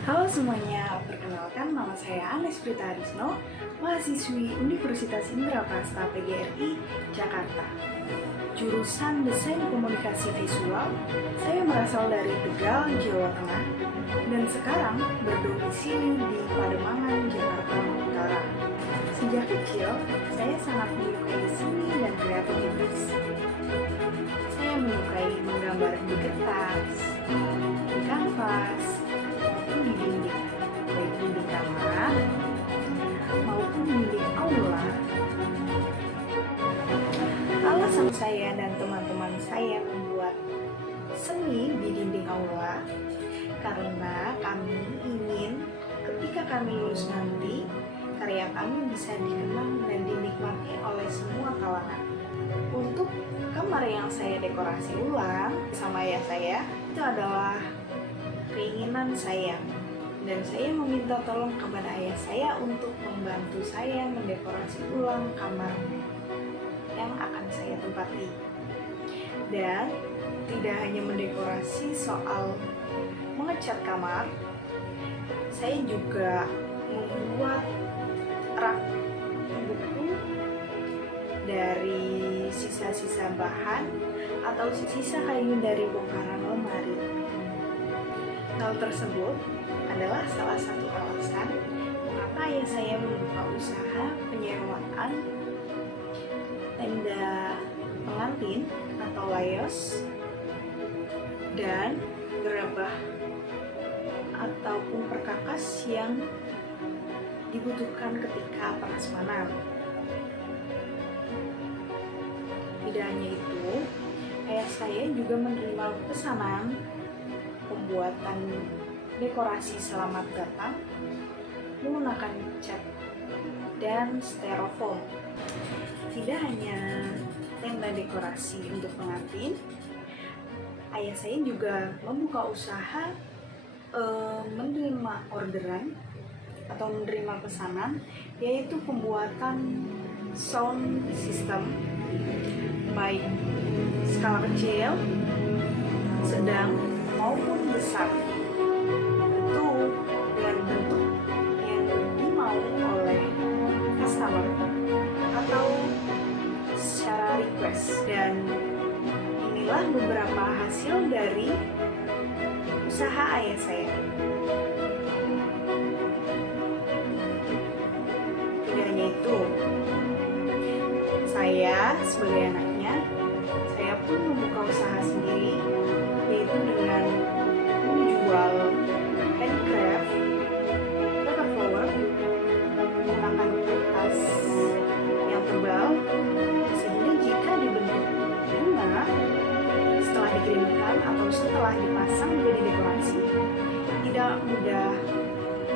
Halo semuanya, perkenalkan nama saya Anes Prita Arisno, mahasiswi Universitas Indraprasta PGRI, Jakarta. Jurusan Desain Komunikasi Visual, saya berasal dari Tegal, Jawa Tengah, dan sekarang berdomisili di Pademangan, Jakarta Utara. Sejak kecil, saya sangat menyukai seni dan kreativitas. Saya menyukai menggambar di kertas, di kanvas, maupun di dinding, baik di kamar maupun di aula. Alasan saya dan teman-teman saya membuat seni di dinding aula karena kami ingin ketika kami lulus nanti, karya kami bisa dikenang dan dinikmati oleh semua kalangan. Untuk kamar yang saya dekorasi ulang sama ayah saya, itu adalah keinginan saya, dan saya meminta tolong kepada ayah saya untuk membantu saya mendekorasi ulang kamar yang akan saya tempati. Dan tidak hanya mendekorasi soal mengecat kamar, saya juga membuat rak buku dari sisa-sisa bahan atau sisa kayu dari bongkaran lemari. Hal tersebut adalah salah satu alasan mengapa ayah saya membuka usaha penyewaan tenda pengantin atau layos dan gerabah ataupun perkakas yang dibutuhkan ketika prasmanan. Tidak hanya itu, ayah saya juga menerima pesanan pembuatan dekorasi selamat datang menggunakan cat dan styrofoam. Tidak hanya tenda dekorasi untuk pengantin, ayah saya juga membuka usaha menerima orderan atau menerima pesanan, yaitu pembuatan sound system baik skala kecil, sedang maupun besar, tentu dengan bentuk yang dimau oleh customer atau secara request. Dan inilah beberapa hasil dari usaha ayah saya. Tidak hanya itu, saya sebagai anaknya, saya pun membuka usaha sendiri, yaitu dengan menjual handcraft paper flower menggunakan kertas yang tebal, sehingga jika dibentuk bunga setelah dikirimkan atau setelah dipasang menjadi dekorasi, tidak mudah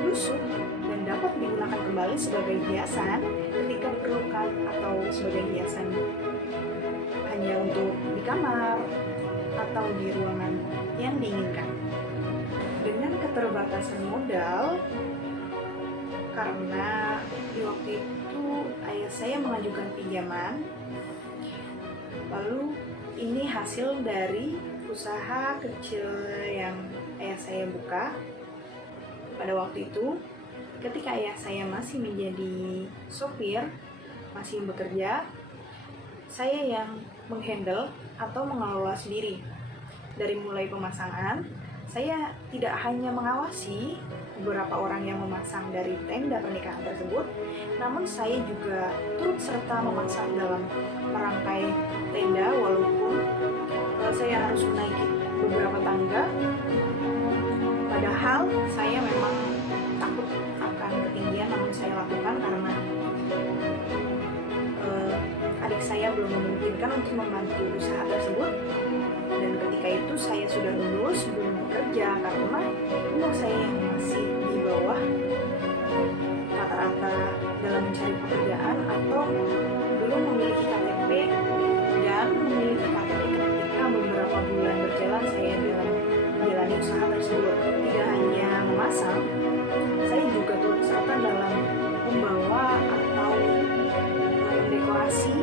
busuk dan dapat digunakan kembali sebagai hiasan ketika diperlukan, atau sebagai hiasan hanya untuk di kamar atau di ruangan yang diinginkan. Dengan keterbatasan modal, karena di waktu itu ayah saya mengajukan pinjaman, lalu ini hasil dari usaha kecil yang ayah saya buka pada waktu itu ketika ayah saya masih menjadi sopir, masih bekerja. Saya yang menghandle atau mengelola sendiri. Dari mulai pemasangan, saya tidak hanya mengawasi beberapa orang yang memasang dari tenda pernikahan tersebut, namun saya juga turut serta memasang dalam merangkai tenda, walaupun saya harus menaiki beberapa tangga. Padahal saya memang takut akan ketinggian, namun saya lakukan karena adik saya belum memungkinkan untuk membantu usaha tersebut. Dan ketika itu saya sudah lulus, belum bekerja karena umur saya yang masih di bawah rata-rata dalam mencari pekerjaan, atau belum memiliki KTP. Dan memiliki KTP ketika beberapa bulan berjalan saya dalam menjalani usaha tersebut. Tidak hanya memasang, saya juga turut serta dalam membawa atau mendekorasi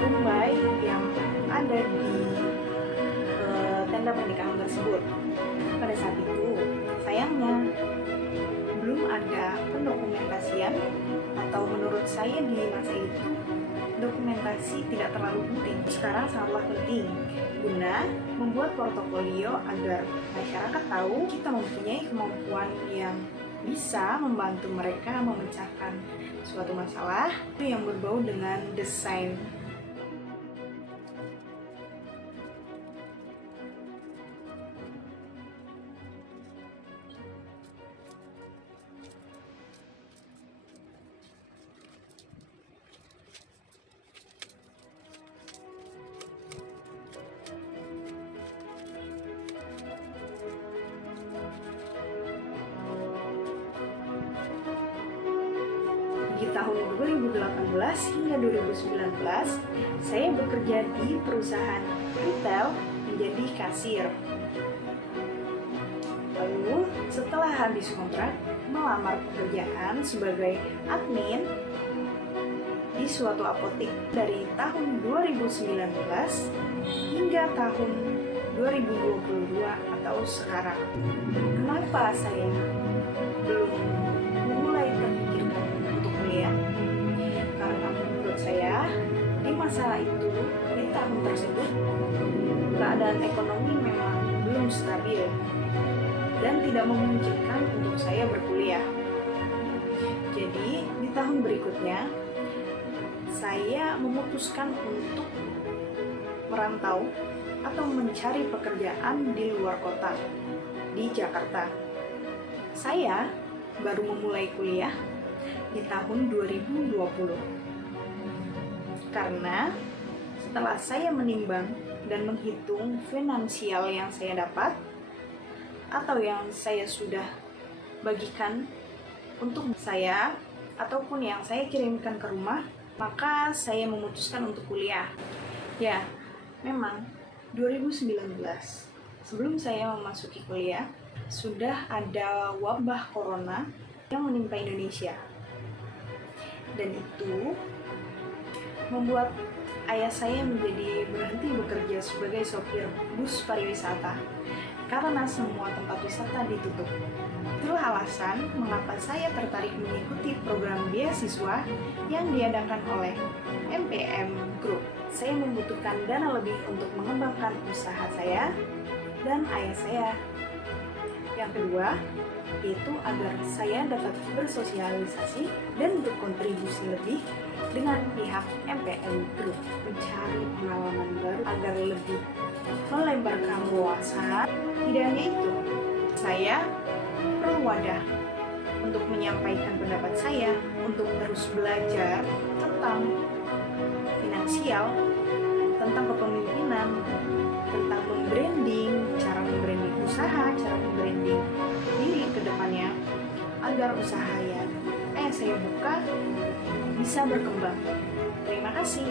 rumbai yang ada di tenda pernikahan tersebut. Pada saat itu, sayangnya saya di masa itu dokumentasi tidak terlalu penting. Sekarang sangatlah penting guna membuat portofolio agar masyarakat tahu kita mempunyai kemampuan yang bisa membantu mereka memecahkan suatu masalah yang berbau dengan desain. Di tahun 2018 hingga 2019, saya bekerja di perusahaan retail menjadi kasir. Lalu, setelah habis kontrak, melamar pekerjaan sebagai admin di suatu apotek dari tahun 2019 hingga tahun 2022 atau sekarang. Kenapa saya belum mulai terpikirkan untuk kuliah? Karena menurut saya di masa itu, di tahun tersebut, keadaan ekonomi memang belum stabil dan tidak memungkinkan untuk saya berkuliah. Jadi di tahun berikutnya saya memutuskan untuk merantau atau mencari pekerjaan di luar kota, di Jakarta. Saya baru memulai kuliah di tahun 2020. Karena setelah saya menimbang dan menghitung finansial yang saya dapat atau yang saya sudah bagikan untuk saya ataupun yang saya kirimkan ke rumah, maka saya memutuskan untuk kuliah. Ya, memang 2019 sebelum saya memasuki kuliah sudah ada wabah corona yang menimpa Indonesia, dan itu membuat ayah saya menjadi berhenti bekerja sebagai sopir bus pariwisata karena semua tempat wisata ditutup. Itulah alasan mengapa saya tertarik mengikuti program beasiswa yang diadakan oleh MPM Group. Saya membutuhkan dana lebih untuk mengembangkan usaha saya dan ayah saya. Yang kedua, yaitu agar saya dapat bersosialisasi dan berkontribusi lebih dengan pihak MPM Group, mencari pengalaman baru agar lebih melebarkan wawasan. Tidak hanya itu, saya perlu wadah untuk menyampaikan pendapat saya, untuk terus belajar tentang finansial, tentang kepemimpinan, tentang membranding, cara membranding usaha, cara membranding diri ke depannya, agar usaha yang saya buka bisa berkembang. Terima kasih.